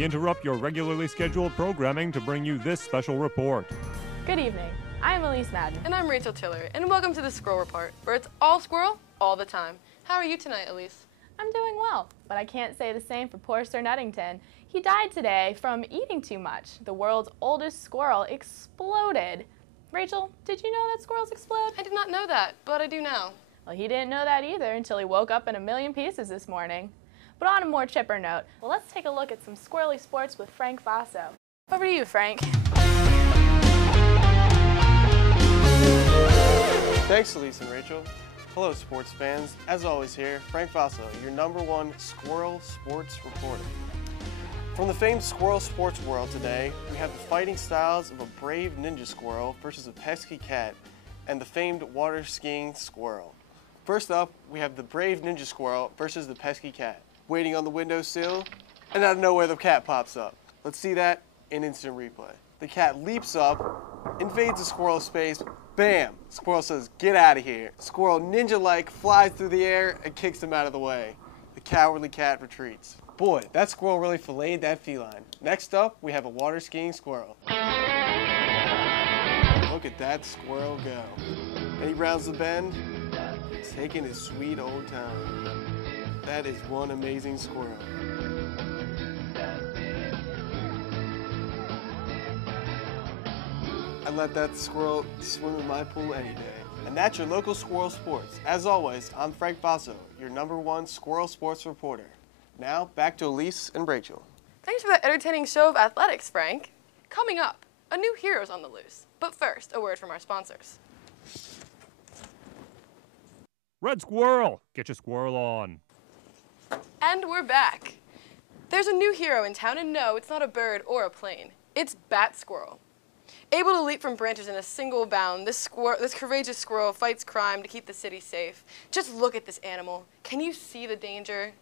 We interrupt your regularly scheduled programming to bring you this special report. Good evening. I am Elise Madden. And I'm Rachael Tillery, and welcome to the Squirrel Report, where it's all squirrel, all the time. How are you tonight, Elise? I'm doing well, but I can't say the same for poor Sir Nuddington. He died today from eating too much. The world's oldest squirrel exploded. Rachel, did you know that squirrels explode? I did not know that, but I do now. Well, he didn't know that either until he woke up in a million pieces this morning. But on a more chipper note, well, let's take a look at some squirrely sports with Frank Voso. Over to you, Frank. Thanks, Elise and Rachel. Hello, sports fans. As always here, Frank Voso, your #1 Squirrel Sports reporter. From the famed squirrel sports world today, we have the fighting styles of a brave ninja squirrel versus a pesky cat, and the famed water skiing squirrel. First up, we have the brave ninja squirrel versus the pesky cat. Waiting on the windowsill, and out of nowhere the cat pops up. Let's see that in instant replay. The cat leaps up, invades the squirrel's space, bam! Squirrel says, "Get out of here." Squirrel ninja-like flies through the air and kicks him out of the way. The cowardly cat retreats. Boy, that squirrel really filleted that feline. Next up, we have a water skiing squirrel. Look at that squirrel go. And he rounds the bend, taking his sweet old time. That is one amazing squirrel. I'd let that squirrel swim in my pool any day. And that's your local Squirrel Sports. As always, I'm Frank Voso, your #1 Squirrel Sports reporter. Now, back to Elise and Rachel. Thanks for that entertaining show of athletics, Frank. Coming up, a new hero's on the loose. But first, a word from our sponsors. Red Squirrel, get your squirrel on. And we're back. There's a new hero in town, and no, it's not a bird or a plane. It's Bat Squirrel. Able to leap from branches in a single bound, this courageous squirrel fights crime to keep the city safe. Just look at this animal. Can you see the danger?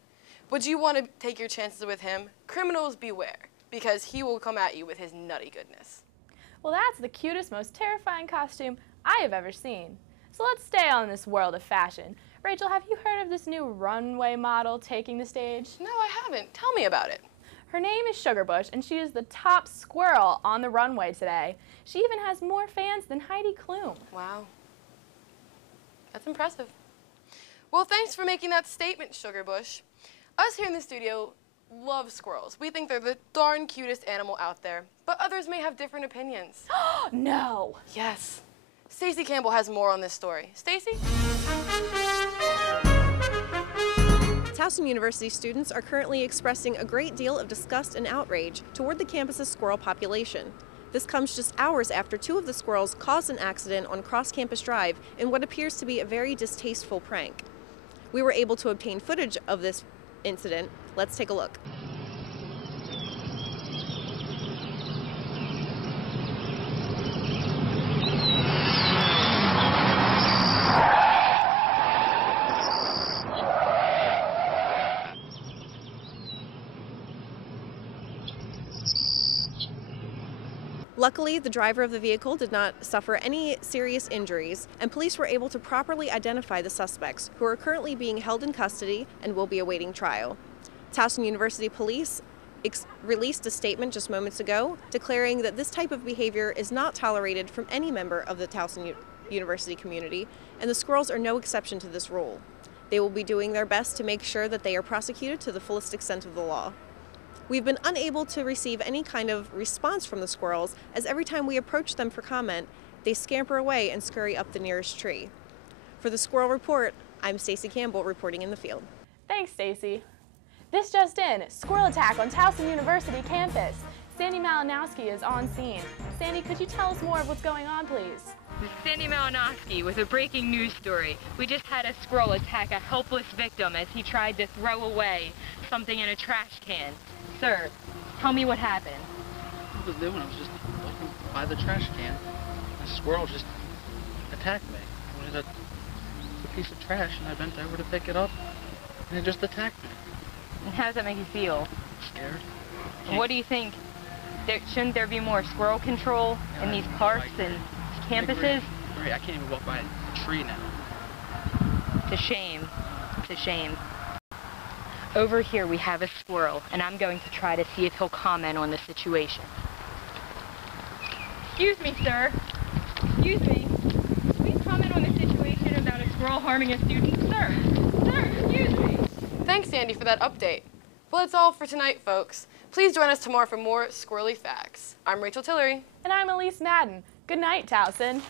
Would you want to take your chances with him? Criminals beware, because he will come at you with his nutty goodness. Well, that's the cutest, most terrifying costume I have ever seen. So let's stay on this world of fashion. Rachel, have you heard of this new runway model taking the stage? No, I haven't. Tell me about it. Her name is Sugarbush, and she is the top squirrel on the runway today. She even has more fans than Heidi Klum. Wow. That's impressive. Well, thanks for making that statement, Sugarbush. Us here in the studio love squirrels. We think they're the darn cutest animal out there, but others may have different opinions. No. Yes. Stacy Campbell has more on this story. Stacy? Towson University students are currently expressing a great deal of disgust and outrage toward the campus's squirrel population. This comes just hours after 2 of the squirrels caused an accident on Cross Campus Drive in what appears to be a very distasteful prank. We were able to obtain footage of this incident. Let's take a look. Luckily, the driver of the vehicle did not suffer any serious injuries, and police were able to properly identify the suspects, who are currently being held in custody and will be awaiting trial. Towson University Police released a statement just moments ago declaring that this type of behavior is not tolerated from any member of the Towson University community, and the squirrels are no exception to this rule. They will be doing their best to make sure that they are prosecuted to the fullest extent of the law. We've been unable to receive any kind of response from the squirrels, as every time we approach them for comment, they scamper away and scurry up the nearest tree. For the Squirrel Report, I'm Stacy Campbell reporting in the field. Thanks, Stacy. This just in, squirrel attack on Towson University campus. Sandy Malanowski is on scene. Sandy, could you tell us more of what's going on, please? This is Sandy Malanowski with a breaking news story. We just had a squirrel attack a helpless victim as he tried to throw away something in a trash can. Sir, tell me what happened. What I was doing, I was just walking by the trash can. A squirrel just attacked me. It was a piece of trash, and I bent over to pick it up, and it just attacked me. And how does that make you feel? Scared. What do you think? Shouldn't there be more squirrel control in these parks and campuses? I can't even walk by a tree now. It's a shame. It's a shame. Over here we have a squirrel, and I'm going to try to see if he'll comment on the situation. Excuse me, sir. Excuse me. Please comment on the situation about a squirrel harming a student. Sir, excuse me. Thanks, Sandy, for that update. Well, that's all for tonight, folks. Please join us tomorrow for more squirrely facts. I'm Rachael Tillery. And I'm Elise Madden. Good night, Towson.